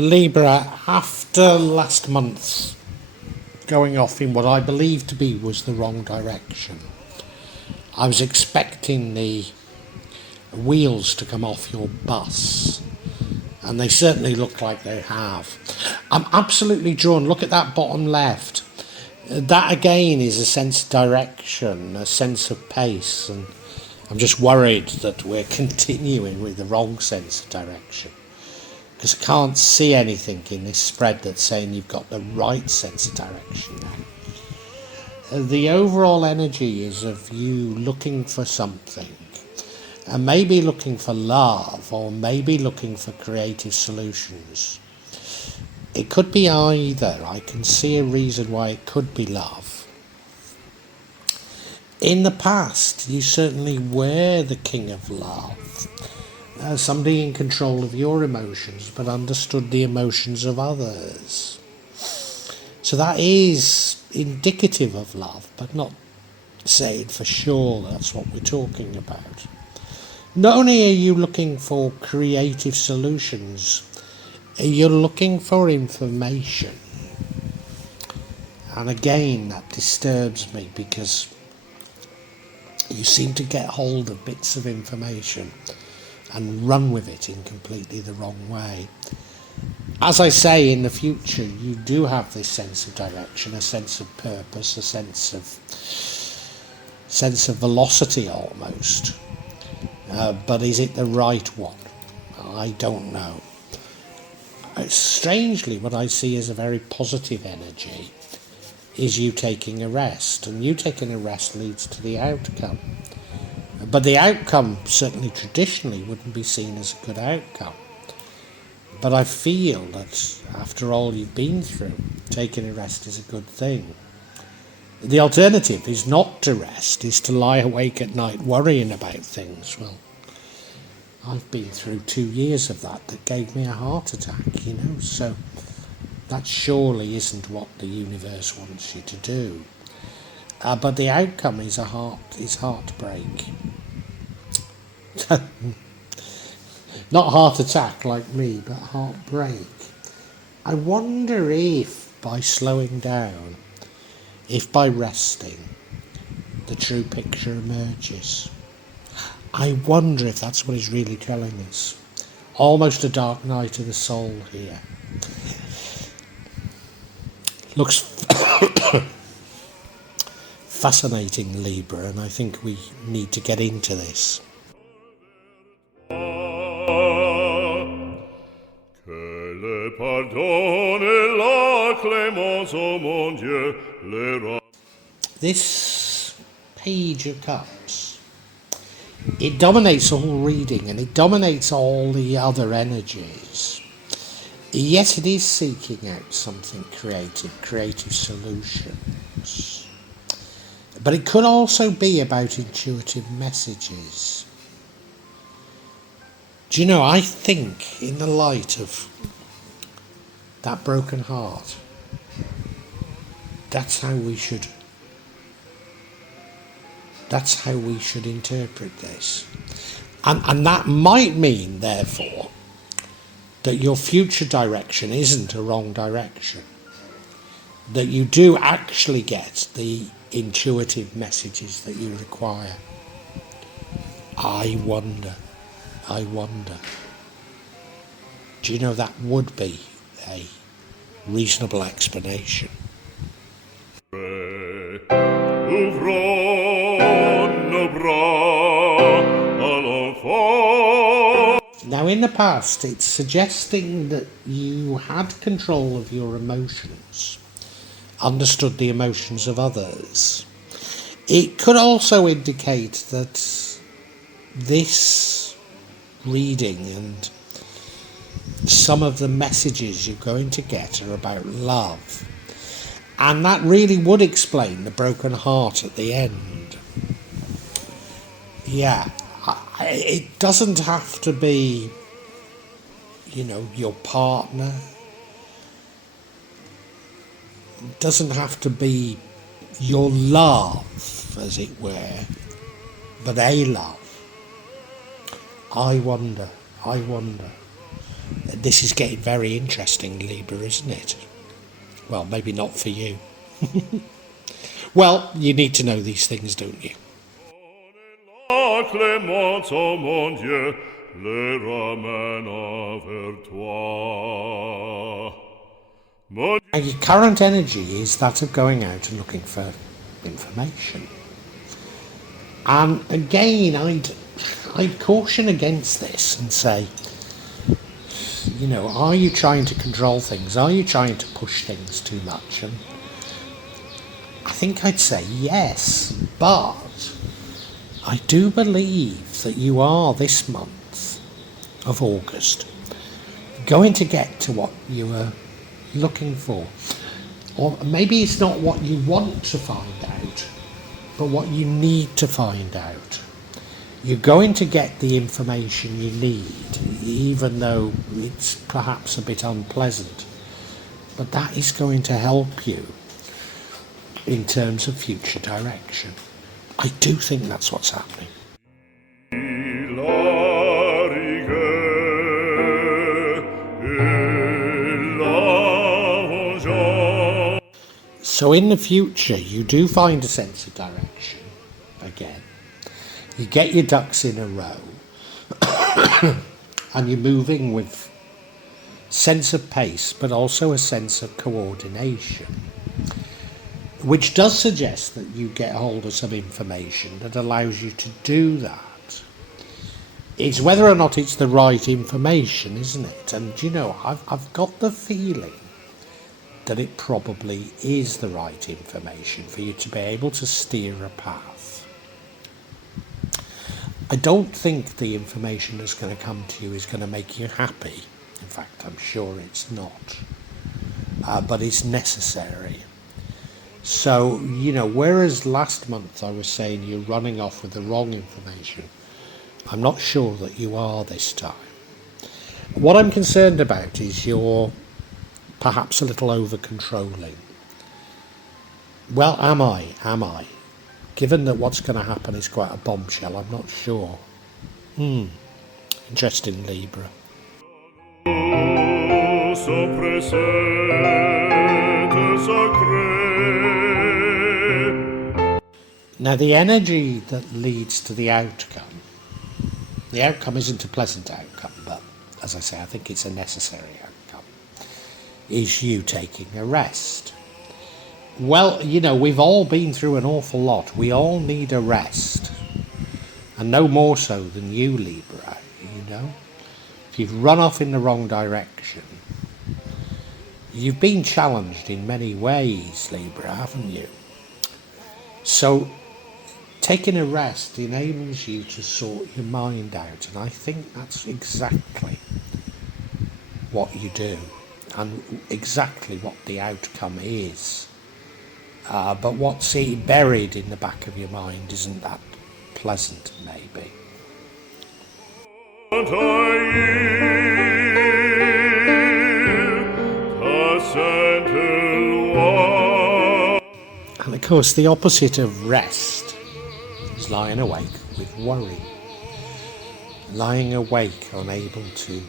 Libra, after last month going off in what I believe to be was the wrong direction, I was expecting the wheels to come off your bus, and they certainly look like they have. I'm absolutely drawn. Look at that bottom left. That again is a sense of direction, a sense of pace, and I'm just worried that we're continuing with the wrong sense of direction, because I can't see anything in this spread that's saying you've got the right sense of direction now. The overall energy is of you looking for something, and maybe looking for love, or maybe looking for creative solutions. It could be either. I can see a reason why it could be love. In the past, you certainly were the king of love. Somebody in control of your emotions, but understood the emotions of others. So that is indicative of love, but not saying for sure that's what we're talking about. Not only are you looking for creative solutions, you're looking for information. And again, that disturbs me, because you seem to get hold of bits of information and run with it in completely the wrong way. As I say, in the future, you do have this sense of direction, a sense of purpose, a sense of velocity almost. But is it the right one? I don't know. Strangely, what I see as a very positive energy is you taking a rest, and you taking a rest leads to the outcome. But the outcome, certainly traditionally, wouldn't be seen as a good outcome. But I feel that after all you've been through, taking a rest is a good thing. The alternative is not to rest, is to lie awake at night worrying about things. Well, I've been through 2 years of that gave me a heart attack, so that surely isn't what the universe wants you to do. But the outcome is heartbreak. Not heart attack like me, but heartbreak. I wonder if by slowing down, if by resting, the true picture emerges. I wonder if that's what he's really telling us. Almost a dark night of the soul here. Looks fascinating, Libra, and I think we need to get into this. This Page of Cups, it dominates all reading, and it dominates all the other energies. Yes, it is seeking out something creative solutions. But it could also be about intuitive messages. Do you know, I think in the light of that broken heart, that's how we should interpret this. And that might mean, therefore, that your future direction isn't a wrong direction. That you do actually get the intuitive messages that you require. I wonder. Do you know, that would be a reasonable explanation. Now, in the past, it's suggesting that you had control of your emotions, understood the emotions of others. It could also indicate that this reading and some of the messages you're going to get are about love. And that really would explain the broken heart at the end. Yeah, it doesn't have to be, your partner. It doesn't have to be your love, as it were, but a love. I wonder. This is getting very interesting, Libra, isn't it? Well, maybe not for you. Well, you need to know these things, don't you? La clémence, ô mon Dieu, les ramène vers toi. Mon Now, your current energy is that of going out and looking for information. And again, I'd caution against this and say, you know, are you trying to control things? Are you trying to push things too much? And I think I'd say yes, but I do believe that you are, this month of August, going to get to what you were looking for. Or maybe it's not what you want to find out, but what you need to find out. You're going to get the information you need, even though it's perhaps a bit unpleasant. But that is going to help you in terms of future direction. I do think that's what's happening. So in the future, you do find a sense of direction again. You get your ducks in a row and you're moving with sense of pace, but also a sense of coordination, which does suggest that you get hold of some information that allows you to do that. It's whether or not it's the right information, isn't it? And you know, I've got the feeling that it probably is the right information for you to be able to steer a path. I don't think the information that's going to come to you is going to make you happy. In fact, I'm sure it's not. But it's necessary. So, you know, whereas last month I was saying you're running off with the wrong information, I'm not sure that you are this time. What I'm concerned about is you're perhaps a little over-controlling. Well, am I? Given that what's going to happen is quite a bombshell, I'm not sure. Interesting, Libra. Now, the energy that leads to the outcome isn't a pleasant outcome, but as I say, I think it's a necessary outcome, is you taking a rest. Well, you know, we've all been through an awful lot. We all need a rest. And no more so than you, Libra, you know. If you've run off in the wrong direction, you've been challenged in many ways, Libra, haven't you? So, taking a rest enables you to sort your mind out. And I think that's exactly what you do. And exactly what the outcome is. But what's buried in the back of your mind isn't that pleasant, maybe. And of course, the opposite of rest is lying awake with worry. Lying awake, unable to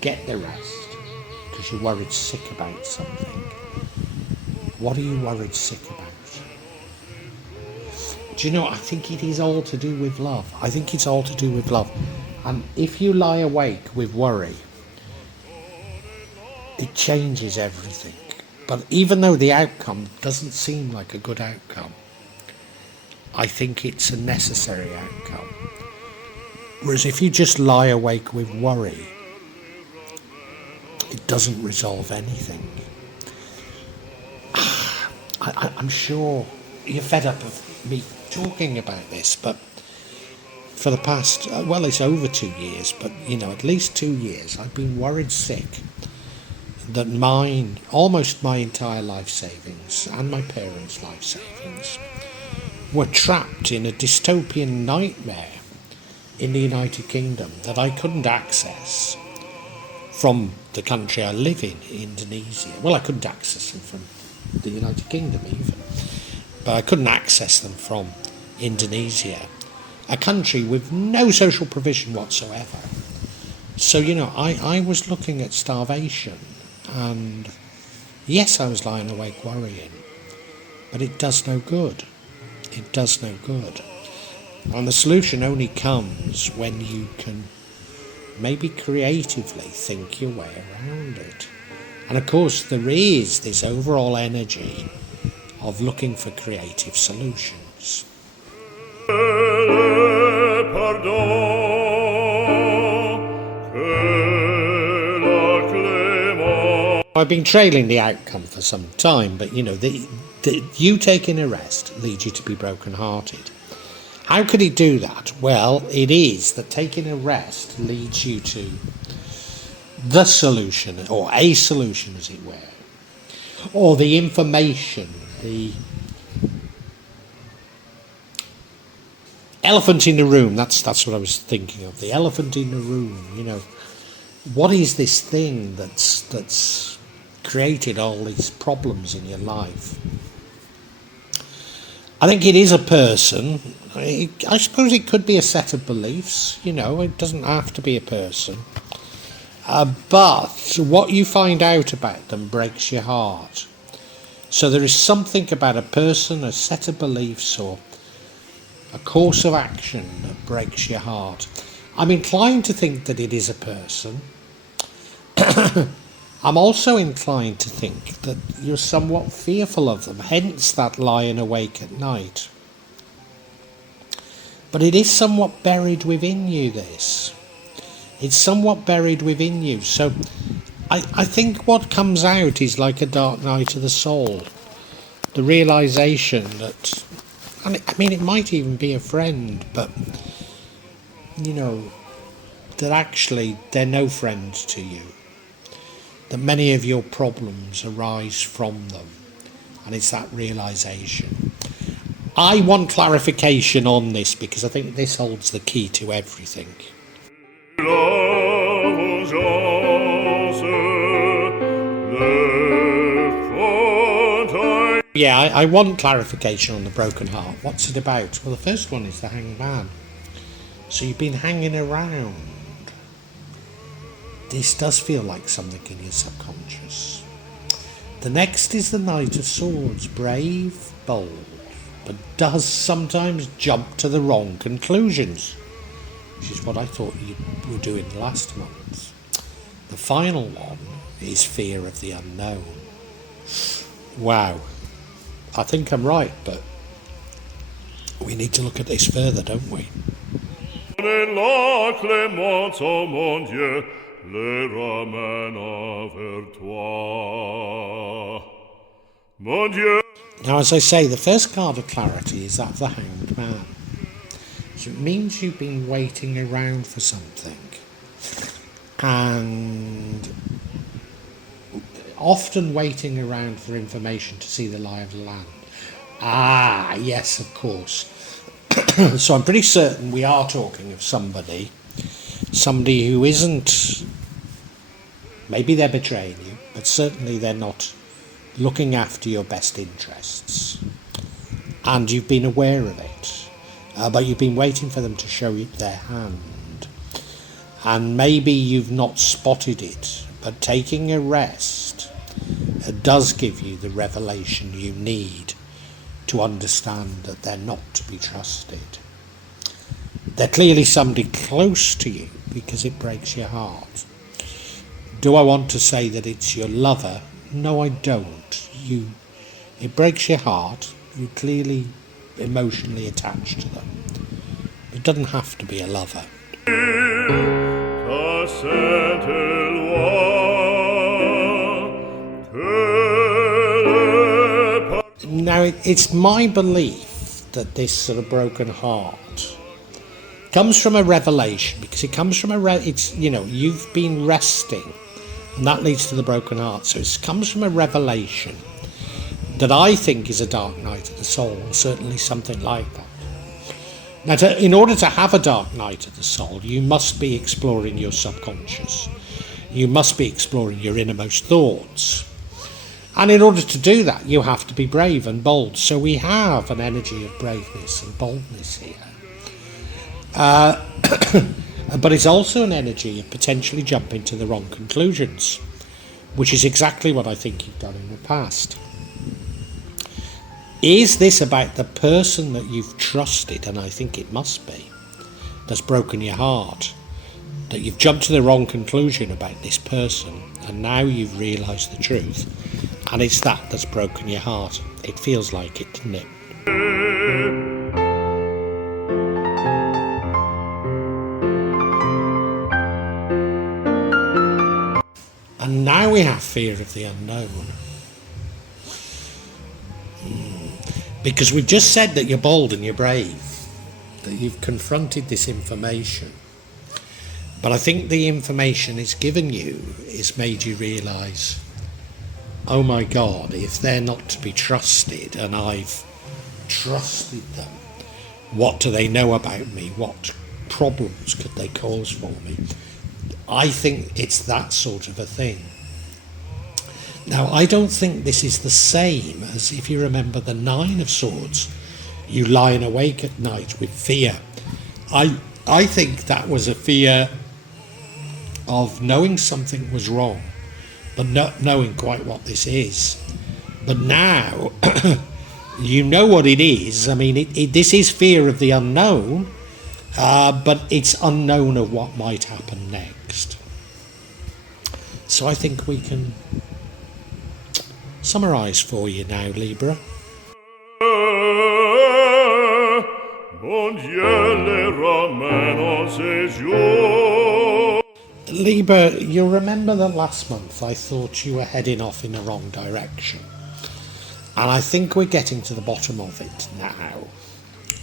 get the rest. Because you're worried sick about something. What are you worried sick about? Do you know, I think it is all to do with love. I think it's all to do with love. And if you lie awake with worry, it changes everything. But even though the outcome doesn't seem like a good outcome, I think it's a necessary outcome. Whereas if you just lie awake with worry, it doesn't resolve anything. I'm sure you're fed up of me talking about this, but for the past, well, it's over 2 years, but, you know, at least 2 years, I've been worried sick that almost my entire life savings and my parents' life savings were trapped in a dystopian nightmare in the United Kingdom that I couldn't access from the country I live in, Indonesia. Well, I couldn't access them from the United Kingdom even, but I couldn't access them from Indonesia. a country with no social provision whatsoever. So, I was looking at starvation, and yes, I was lying awake worrying, but it does no good. It does no good. And the solution only comes when you can maybe creatively think your way around it. And of course, there is this overall energy of looking for creative solutions. I've been trailing the outcome for some time, but you taking a rest leads you to be broken-hearted. How could it do that? Well, it is that taking a rest leads you to the solution, or a solution as it were, or the information, the elephant in the room. That's what I was thinking of, the elephant in the room. What is this thing that's created all these problems in your life? I think it is a person. I suppose it could be a set of beliefs. It doesn't have to be a person. But what you find out about them breaks your heart. So there is something about a person, a set of beliefs, or a course of action that breaks your heart. I'm inclined to think that it is a person. I'm also inclined to think that you're somewhat fearful of them, hence that lying awake at night. But it is somewhat buried within you, this. It's somewhat buried within you. So I think what comes out is like a dark night of the soul. The realisation that, it might even be a friend, but, that actually they're no friends to you. That many of your problems arise from them. And it's that realisation. I want clarification on this because I think this holds the key to everything. Yeah, I want clarification on the broken heart. What's it about? Well, the first one is the hanged man. So you've been hanging around. This does feel like something in your subconscious. The next is the Knight of Swords, brave, bold, but does sometimes jump to the wrong conclusions, which is what I thought you were doing last month. The final one is fear of the unknown. Wow, I think I'm right, but we need to look at this further, don't we? Le ramène vers toi. Mon Dieu. Now, as I say, the first card of clarity is that of the hanged man. So it means you've been waiting around for something. And often waiting around for information to see the lie of the land. Ah, yes, of course. So I'm pretty certain we are talking of somebody who isn't, maybe they're betraying you, but certainly they're not looking after your best interests. And you've been aware of it, but you've been waiting for them to show you their hand. And maybe you've not spotted it, but taking a rest does give you the revelation you need to understand that they're not to be trusted. They're clearly somebody close to you because it breaks your heart. Do I want to say that it's your lover? No, I don't. It breaks your heart. You're clearly emotionally attached to them. It doesn't have to be a lover. Now, it's my belief that this sort of broken heart comes from a revelation, because it comes from you've been resting, and that leads to the broken heart. So it comes from a revelation that I think is a dark night of the soul, or certainly something like that. Now, in order to have a dark night of the soul, you must be exploring your subconscious. You must be exploring your innermost thoughts. And in order to do that, you have to be brave and bold. So we have an energy of braveness and boldness here. But it's also an energy of potentially jumping to the wrong conclusions, which is exactly what I think you've done in the past. Is this about the person that you've trusted, and I think it must be, that's broken your heart? That you've jumped to the wrong conclusion about this person, and now you've realised the truth, and it's that that's broken your heart. It feels like it, doesn't it? And now we have fear of the unknown. Because we've just said that you're bold and you're brave, that you've confronted this information. But I think the information it's given you has made you realise, oh my God, if they're not to be trusted and I've trusted them, what do they know about me? What problems could they cause for me? I think it's that sort of a thing. Now, I don't think this is the same as, if you remember the Nine of Swords, you lying awake at night with fear. I think that was a fear of knowing something was wrong, but not knowing quite what this is. But now, you know what it is. I mean, this is fear of the unknown, but it's unknown of what might happen next. So I think we can summarise for you now, Libra. Libra, you'll remember that last month I thought you were heading off in the wrong direction. And I think we're getting to the bottom of it now.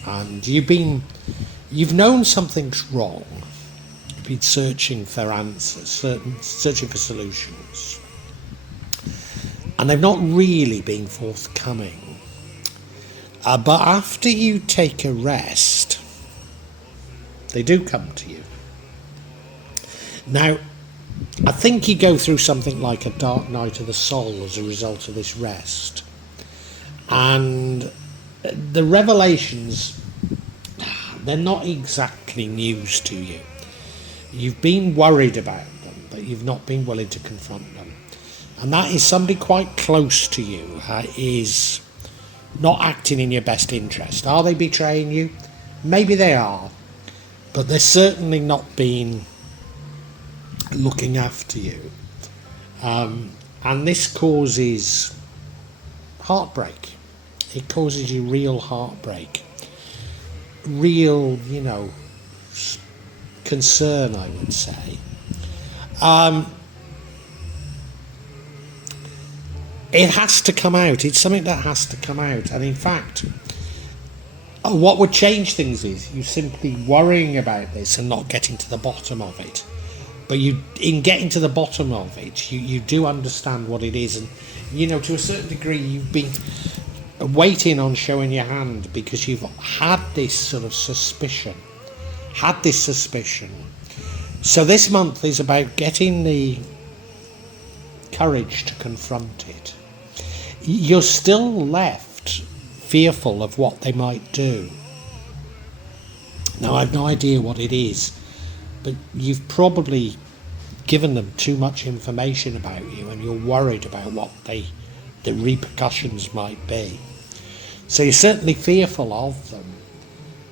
And you've known something's wrong. You've been searching for answers, searching for solutions. And they've not really been forthcoming. But after you take a rest, they do come to you. Now, I think you go through something like a dark night of the soul as a result of this rest. And the revelations, they're not exactly news to you. You've been worried about them, but you've not been willing to confront them. And that is somebody quite close to you is not acting in your best interest. Are they betraying you? Maybe they are, but they're certainly not been looking after you. And this causes heartbreak. It causes you real heartbreak. Real, concern, I would say. It has to come out. It's something that has to come out. And in fact, what would change things is you simply worrying about this and not getting to the bottom of it. But in getting to the bottom of it, you do understand what it is. And, to a certain degree, you've been waiting on showing your hand because you've had this sort of suspicion. So this month is about getting the courage to confront it. You're still left fearful of what they might do. Now, I've no idea what it is, but you've probably given them too much information about you and you're worried about what the repercussions might be. So you're certainly fearful of them.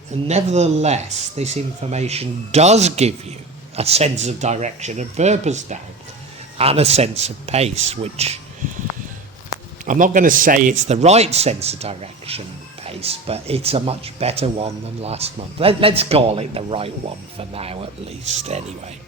And nevertheless, this information does give you a sense of direction and purpose now, and a sense of pace, which I'm not going to say it's the right sense of direction and pace, but it's a much better one than last month. Let's call it the right one for now, at least, anyway.